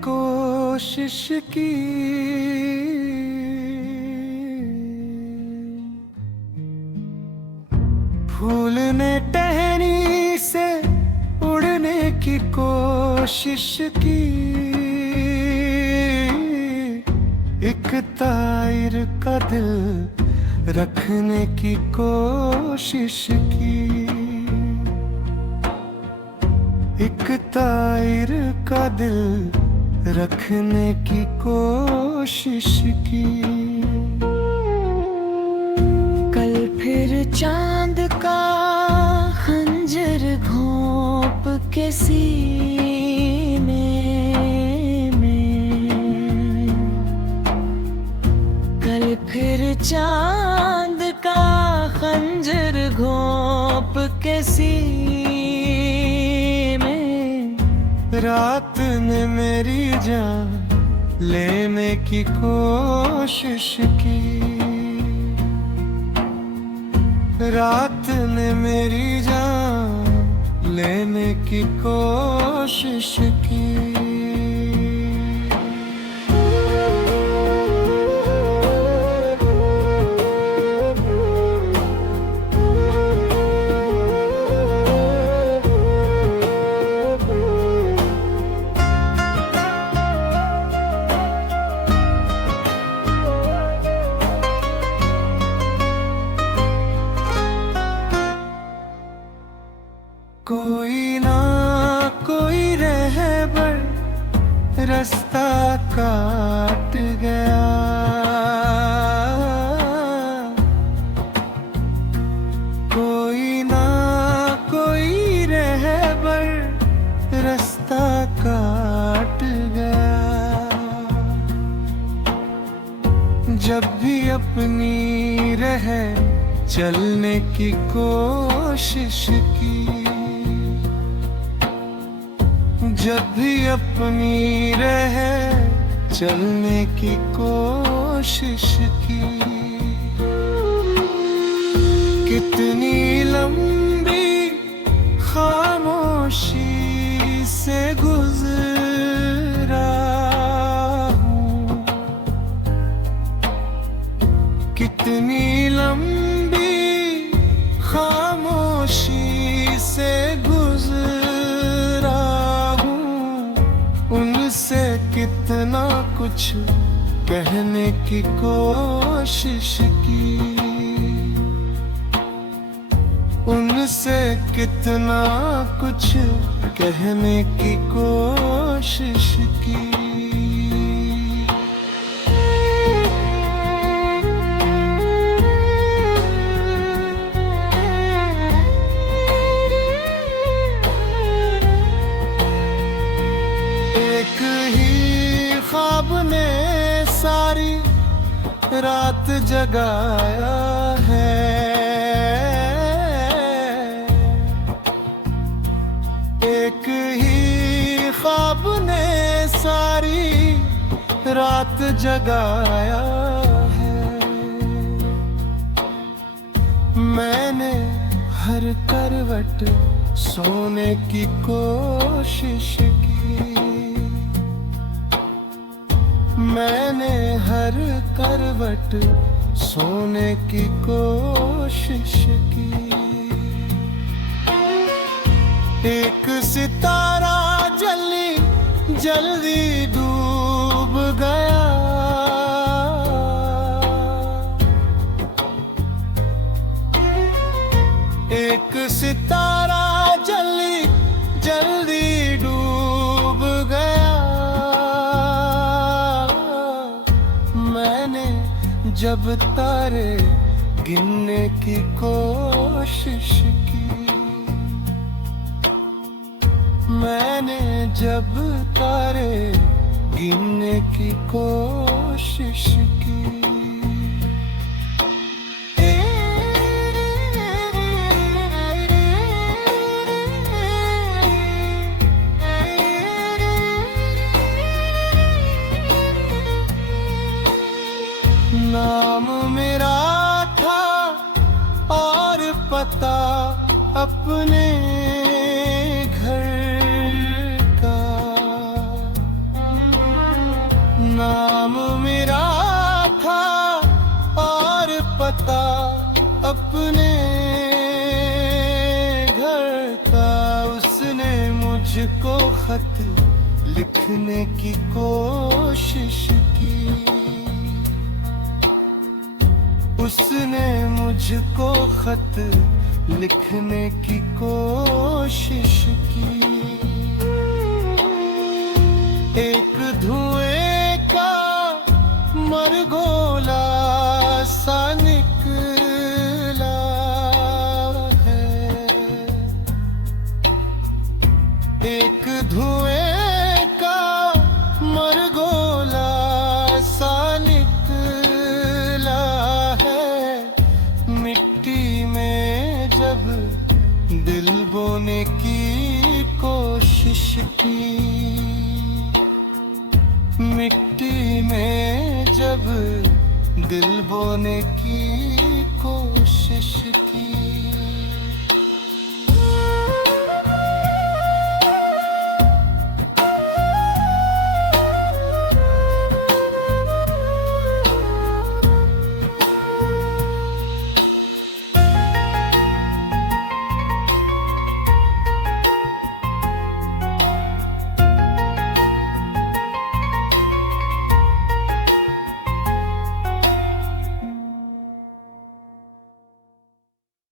कोशिश की, फूल ने टहनी से उड़ने की कोशिश की, एक तायर का दिल रखने की कोशिश की, एक तायर का दिल रखने की कोशिश की। कल फिर चांद का खंजर घोंप के सीने में, कल फिर चांद का खंजर घोंप के सीने में, रात ने मेरी जान लेने की कोशिश की, रात ने मेरी जान लेने की कोशिश की। कोई ना कोई रहबर रास्ता काट गया, कोई ना कोई रहबर रास्ता काट गया, जब भी अपनी रह चलने की कोशिश की, जब भी अपनी रह चलने की कोशिश की, कितनी लंबी खामोशी से गुजरा हूँ, कितनी लंबी खामोशी से उनसे कितना कुछ कहने की कोशिश की, उनसे कितना कुछ कहने की कोशिश की। ख्वाब ने सारी रात जगाया है, एक ही ख्वाब ने सारी रात जगाया है, मैंने हर करवट सोने की कोशिश की, मैंने हर करवट सोने की कोशिश की, एक सितारा जल्दी डूब गया, एक सितारा जल्दी डूब गया, जब तारे गिनने की कोशिश की, मैंने जब तारे गिनने की कोशिश की। नाम मेरा था और पता अपने घर का, नाम मेरा था और पता अपने घर का। उसने मुझको खत लिखने की कोशिश की। उसने मुझको खत लिखने की कोशिश की। एक धुएं का मरगोला सा निकला है। एक धुएं का मरगोला सा निकला है। मिट्टी में जब दिल बोने की कोशिश की। मिट्टी में जब दिल बोने की कोशिश की।